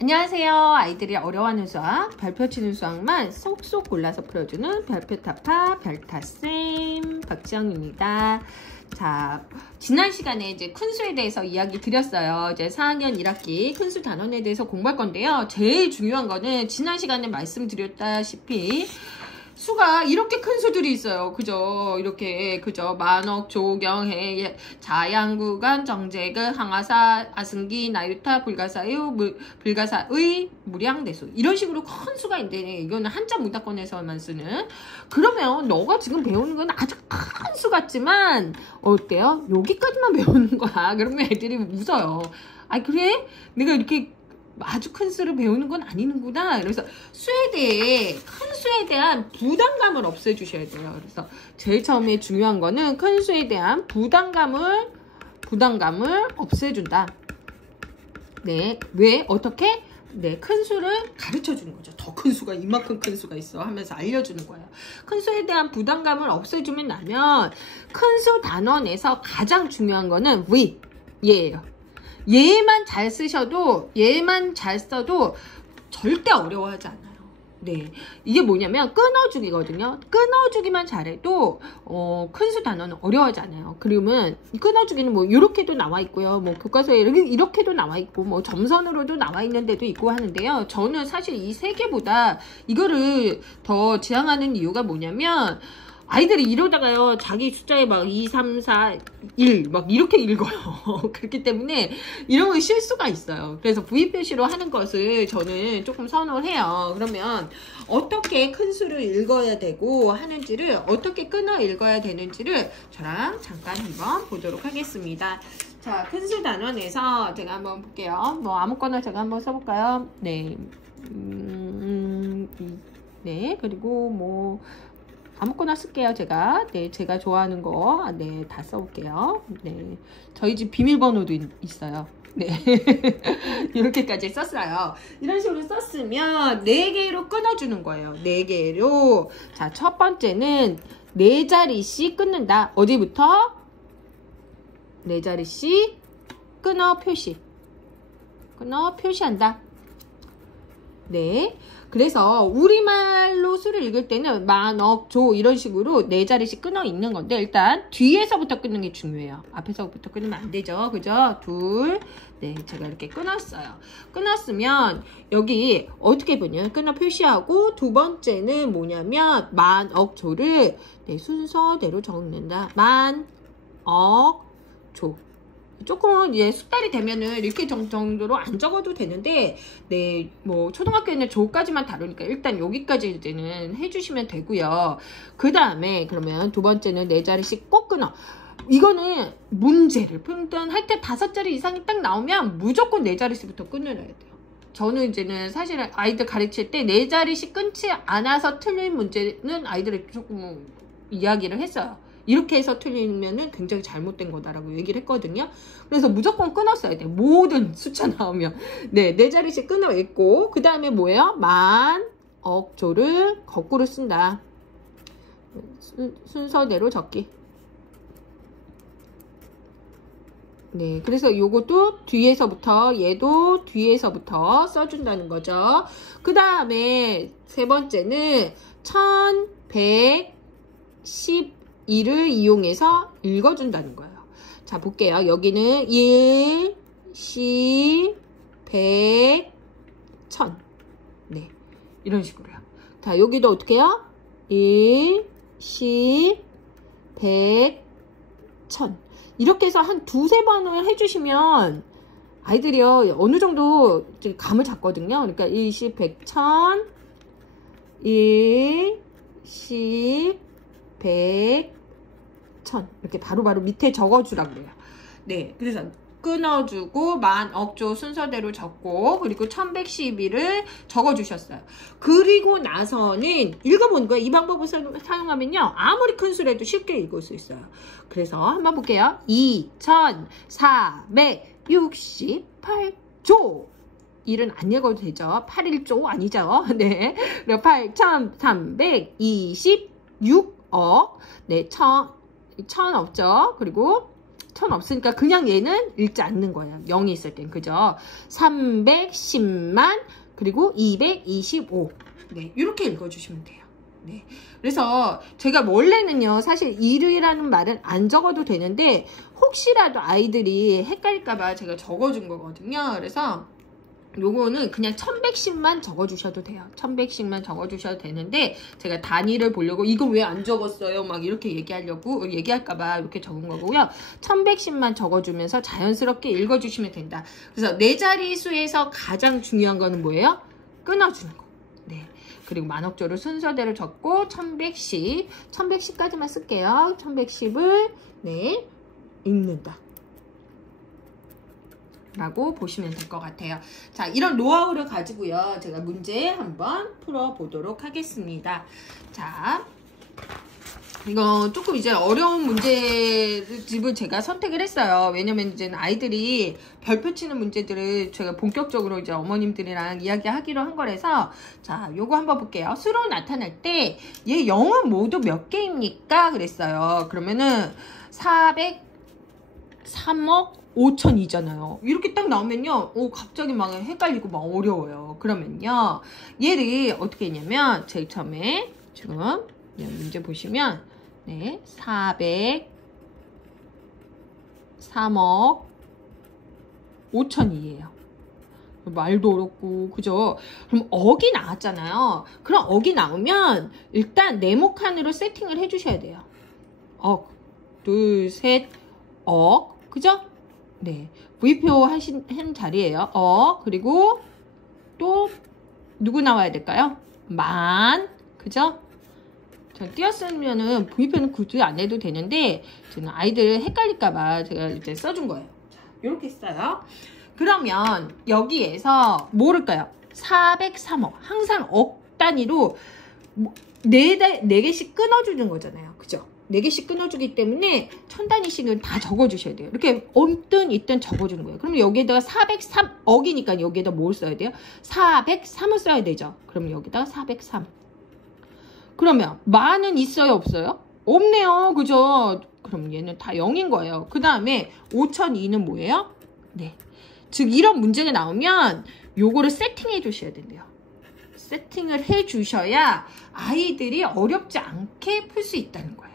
안녕하세요. 아이들이 어려워하는 수학, 별표 치는 수학만 쏙쏙 골라서 풀어주는 별표타파 별타쌤 박지영입니다. 자, 지난 시간에 이제 큰수에 대해서 이야기 드렸어요. 이제 4학년 1학기 큰수 단원에 대해서 공부할 건데요. 제일 중요한 거는 지난 시간에 말씀드렸다시피 수가 이렇게 큰 수들이 있어요. 그죠? 이렇게, 그죠? 만억, 조경해, 자양구간, 정제극, 항아사, 아승기, 나유타, 불가사유, 불가사의, 무량대수. 이런 식으로 큰 수가 있는데, 이거는 한자 문답권에서만 쓰는. 그러면 너가 지금 배우는 건 아주 큰 수 같지만, 어때요? 여기까지만 배우는 거야. 그러면 애들이 웃어요. 아, 그래? 내가 이렇게 아주 큰 수를 배우는 건 아니는구나. 그래서 수에 대해, 큰 수에 대한 부담감을 없애주셔야 돼요. 그래서 제일 처음에 중요한 거는 큰 수에 대한 부담감을 없애준다. 네. 왜? 어떻게? 네, 큰 수를 가르쳐 주는 거죠. 더 큰 수가 이만큼 큰 수가 있어 하면서 알려주는 거예요. 큰 수에 대한 부담감을 없애주면 나면 큰 수 단원에서 가장 중요한 거는 얘예요. 얘만 잘 쓰셔도, 얘만 잘 써도 절대 어려워하지 않아요. 네. 이게 뭐냐면 끊어주기거든요. 끊어주기만 잘해도 큰 수 단어는 어려워하지 않아요. 그러면 끊어주기는 뭐 이렇게도 나와 있고요. 뭐 교과서에 이렇게도 나와 있고 뭐 점선으로도 나와 있는 데도 있고 하는데요. 저는 사실 이 세 개보다 이거를 더 지향하는 이유가 뭐냐면 아이들이 이러다가요, 자기 숫자에 막 2, 3, 4, 1, 막 이렇게 읽어요. 그렇기 때문에 이런 건 실수가 있어요. 그래서 V 표시로 하는 것을 저는 조금 선호를 해요. 그러면 어떻게 큰 수를 읽어야 되고 하는지를, 어떻게 끊어 읽어야 되는지를 저랑 잠깐 한번 보도록 하겠습니다. 자, 큰 수 단원에서 제가 한번 볼게요. 뭐 아무거나 제가 한번 써볼까요? 네. 네, 그리고 뭐 아무거나 쓸게요. 제가. 네, 제가 좋아하는 거, 네, 다 써볼게요. 네, 저희 집 비밀번호도 있어요. 네, 이렇게까지 썼어요. 이런 식으로 썼으면 4개로 끊어주는 거예요. 4개로. 자, 첫 번째는 4자리씩 끊는다. 어디부터? 4자리씩 끊어 표시한다. 네. 그래서 우리말로 수를 읽을 때는 만, 억, 조 이런 식으로 4자리씩 끊어 읽는 건데 일단 뒤에서부터 끊는 게 중요해요. 앞에서부터 끊으면 안 되죠. 그죠? 둘. 네, 제가 이렇게 끊었어요. 끊었으면 여기 어떻게 보냐? 끊어 표시하고 두 번째는 뭐냐면 만, 억, 조를 네, 순서대로 적는다. 만, 억, 조. 조금 이제 숙달이 되면은 이렇게 정도로 안 적어도 되는데, 네, 뭐 초등학교에는 조까지만 다루니까 일단 여기까지 이제는 해주시면 되고요. 그 다음에 그러면 두 번째는 4자리씩 꼭 끊어. 이거는 문제를 풀든 할 때 5자리 이상이 딱 나오면 무조건 4자리씩부터 끊어야 돼요. 저는 이제는 사실 아이들 가르칠 때 4자리씩 끊지 않아서 틀린 문제는 아이들이 조금 이야기를 했어요. 이렇게 해서 틀리면은 굉장히 잘못된 거다라고 얘기를 했거든요. 그래서 무조건 끊었어야 돼. 모든 숫자 나오면. 네, 4자리씩 끊어 읽고, 그 다음에 뭐예요? 만, 억, 조를 거꾸로 쓴다. 순서대로 적기. 네, 그래서 요것도 뒤에서부터, 얘도 뒤에서부터 써준다는 거죠. 그 다음에 세 번째는 1112를 이용해서 읽어준다는 거예요. 자, 볼게요. 여기는 1, 10, 100, 1000. 네, 이런 식으로요. 자, 여기도 어떻게 해요? 1, 10, 100, 1000. 이렇게 해서 한 2-3번을 해주시면 아이들이요, 어느 정도 감을 잡거든요. 그러니까 1, 10, 100, 1000, 1, 10, 100, 1000 이렇게 바로바로 밑에 적어주라고 그래요. 네, 그래서 끊어주고 만, 억, 조 순서대로 적고 그리고 1112를 적어주셨어요. 그리고 나서는 읽어보는 거예요. 이 방법을 사용하면요, 아무리 큰 수라도 쉽게 읽을 수 있어요. 그래서 한번 볼게요. 2468조 1은 안 읽어도 되죠. 8일조 아니죠. 네, 그리고 8326억. 네, 1000 없죠. 그리고 천 없으니까 그냥 얘는 읽지 않는 거예요. 0이 있을 땐. 그죠? 310만 그리고 225. 네, 이렇게 읽어주시면 돼요. 네. 그래서 제가 원래는요, 사실 1이라는 말은 안 적어도 되는데 혹시라도 아이들이 헷갈릴까봐 제가 적어준 거거든요. 그래서 요거는 그냥 1110만 적어주셔도 돼요. 1110만 적어주셔도 되는데 제가 단위를 보려고 이거 왜 안 적었어요? 막 이렇게 얘기할까봐 이렇게 적은 거고요. 1110만 적어주면서 자연스럽게 읽어주시면 된다. 그래서 네 자리 수에서 가장 중요한 거는 뭐예요? 끊어주는 거. 네. 그리고 만억조를 순서대로 적고 1110, 1110까지만 쓸게요. 1110을 네 읽는다. 라고 보시면 될 것 같아요. 자, 이런 노하우를 가지고요. 제가 문제 한번 풀어보도록 하겠습니다. 자, 이거 조금 이제 어려운 문제집을 제가 선택을 했어요. 왜냐면 이제 아이들이 별표 치는 문제들을 제가 본격적으로 이제 어머님들이랑 이야기하기로 한 거라서 자, 요거 한번 볼게요. 수로 나타날 때 얘 0은 모두 몇 개입니까? 그랬어요. 그러면은 403억 5천이잖아요. 이렇게 딱 나오면요. 갑자기 막 헷갈리고 막 어려워요. 그러면요. 얘를 어떻게 했냐면 제일 처음에 지금 문제 보시면 네, 403억 5천이에요. 말도 어렵고 그죠? 그럼 억이 나왔잖아요. 그럼 억이 나오면 일단 네모칸으로 세팅을 해주셔야 돼요. 억, 둘, 셋, 억, 그죠? 네, V표 한 자리예요. 그리고 또 누구 나와야 될까요? 만, 그죠? 자, 띄었으면은 V표는 굳이 안 해도 되는데 저는 아이들 헷갈릴까봐 제가 이제 써준 거예요. 자, 이렇게 써요. 그러면 여기에서 뭐를까요? 403억. 항상 억 단위로 4개씩 끊어주는 거잖아요. 그죠? 4개씩 끊어주기 때문에 1000단위씩은 다 적어주셔야 돼요. 이렇게 있든 있든 적어주는 거예요. 그럼 여기에다가 403억이니까 여기에다 뭘 써야 돼요? 403을 써야 되죠. 그럼 여기다가 403. 그러면 만은 있어요? 없어요? 없네요. 그죠? 그럼 얘는 다 0인 거예요. 그 다음에 5002는 뭐예요? 네. 즉 이런 문제가 나오면 요거를 세팅해 주셔야 된대요. 세팅을 해 주셔야 아이들이 어렵지 않게 풀 수 있다는 거예요.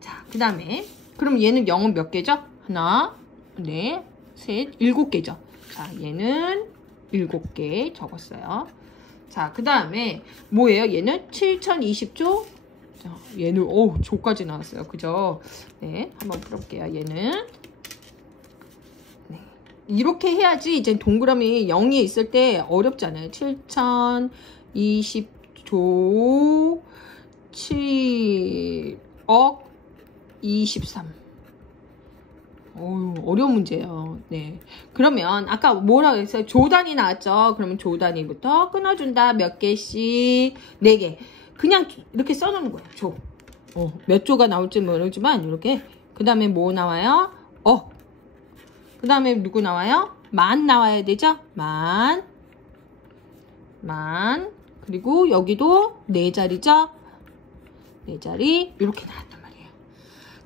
자, 그 다음에 그럼 얘는 0은 몇 개죠? 하나, 네, 셋, 7개죠. 자, 얘는 7개 적었어요. 자, 그 다음에 뭐예요? 얘는 7020조. 자, 얘는 조까지 나왔어요. 그죠? 네, 한번 풀어볼게요. 얘는 네, 이렇게 해야지 이제 동그라미 0이 있을 때 어렵잖아요. 7020조 7억 23. 어려운 문제예요. 네. 그러면 아까 뭐라고 했어요? 조단위 나왔죠? 그러면 조단위부터 끊어준다. 몇 개씩? 4개. 그냥 이렇게 써놓는 거예요. 조. 몇 조가 나올지 모르지만 이렇게. 그 다음에 뭐 나와요? 그 다음에 누구 나와요? 만 나와야 되죠? 만. 그리고 여기도 4자리죠? 4자리 이렇게 나왔단 말이에요.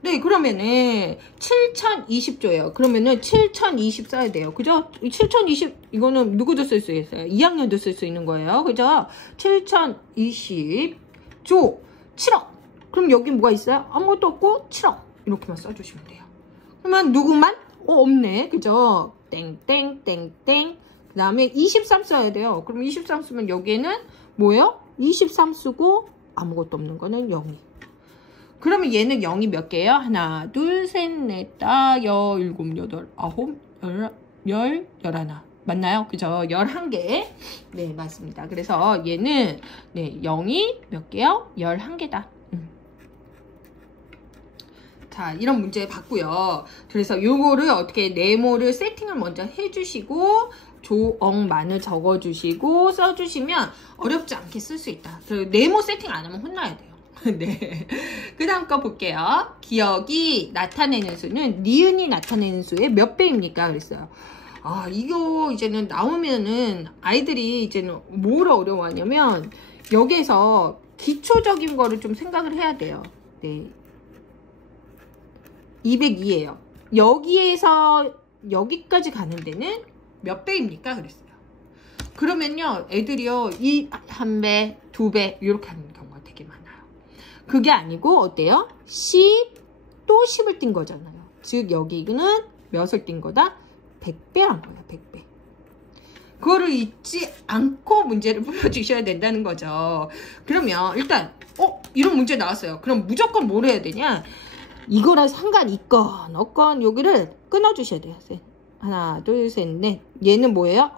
네, 그러면은 7020조예요. 그러면은 7020 써야 돼요. 그죠? 7020 이거는 누구도 쓸 수 있어요? 2학년도 쓸 수 있는 거예요. 그죠? 7020조 7억. 그럼 여기 뭐가 있어요? 아무것도 없고 7억. 이렇게만 써주시면 돼요. 그러면 누구만? 없네. 그죠? 땡땡땡땡. 그 다음에 23 써야 돼요. 그럼 23 쓰면 여기에는 뭐예요? 23 쓰고 아무것도 없는 거는 0이. 그러면 얘는 0이 몇 개예요? 하나, 둘, 셋, 넷, 다, 17, 8, 9, 11. 맞나요? 그죠? 11개. 네, 맞습니다. 그래서 얘는 네, 0이 몇 개요? 11개다. 자, 이런 문제 봤고요. 그래서 요거를 어떻게 네모를 세팅을 먼저 해주시고 조억만을 적어주시고 써주시면 어렵지 않게 쓸 수 있다. 네모 세팅 안 하면 혼나야 돼요. 네. 그 다음 거 볼게요. 기억이 나타내는 수는 니은이 나타내는 수의 몇 배입니까? 그랬어요. 이거 이제는 나오면은 아이들이 이제는 뭘 어려워하냐면 여기에서 기초적인 거를 좀 생각을 해야 돼요. 네. 202예요. 여기에서 여기까지 가는 데는 몇 배입니까? 그랬어요. 그러면요, 애들이요, 이 한 배, 두 배, 이렇게 하는 경우가 되게 많아요. 그게 아니고, 어때요? 10, 또 10을 띈 거잖아요. 즉, 여기는 몇을 띈 거다? 100배 한 거예요, 100배. 그거를 잊지 않고 문제를 풀어주셔야 된다는 거죠. 그러면, 일단, 이런 문제 나왔어요. 그럼 무조건 뭘 해야 되냐? 이거랑 상관 있건, 없건, 여기를 끊어주셔야 돼요. 하나, 둘, 셋, 넷. 얘는 뭐예요?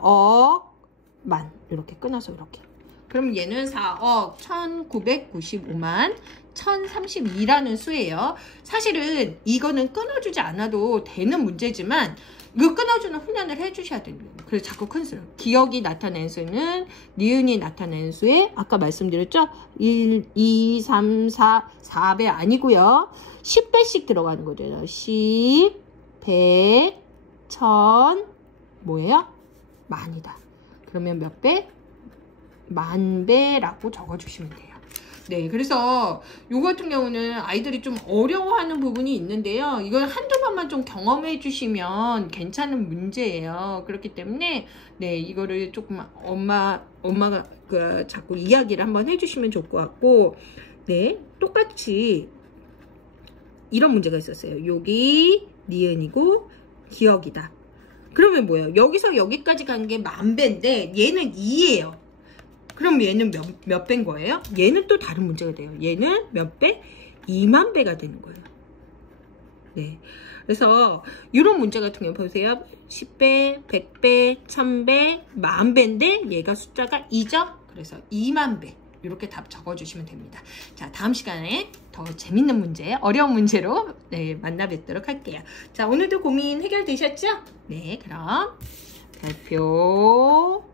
만. 이렇게 끊어서 이렇게. 그럼 얘는 4억 1995만 1032라는 수예요. 사실은 이거는 끊어주지 않아도 되는 문제지만 이거 끊어주는 훈련을 해주셔야 됩니다. 그래서 자꾸 큰 수를. 기억이 나타낸 수는 니은이 나타낸 수에 아까 말씀드렸죠? 1, 2, 3, 4, 4배 아니고요. 10배씩 들어가는 거죠. 10, 100, 1000 뭐예요? 만이다. 그러면 몇 배? 만 배라고 적어주시면 돼요. 네, 그래서 요 같은 경우는 아이들이 좀 어려워하는 부분이 있는데요. 이걸 한두 번만 좀 경험해 주시면 괜찮은 문제예요. 그렇기 때문에 네, 이거를 조금 엄마가 자꾸 이야기를 한번 해주시면 좋을 것 같고, 네, 똑같이 이런 문제가 있었어요. 여기 니은이고 기억이다. 그러면 뭐예요? 여기서 여기까지 가는 게 만 배인데 얘는 2예요. 그럼 얘는 몇 배인 거예요? 얘는 또 다른 문제가 돼요. 얘는 몇 배? 2만 배가 되는 거예요. 네. 그래서 이런 문제 같은 경우 보세요. 10배, 100배, 1000배, 만 배인데 얘가 숫자가 2죠? 그래서 2만 배. 이렇게 답 적어주시면 됩니다. 자, 다음 시간에 더 재밌는 문제, 어려운 문제로 네, 만나 뵙도록 할게요. 자, 오늘도 고민 해결되셨죠? 네, 그럼 발표.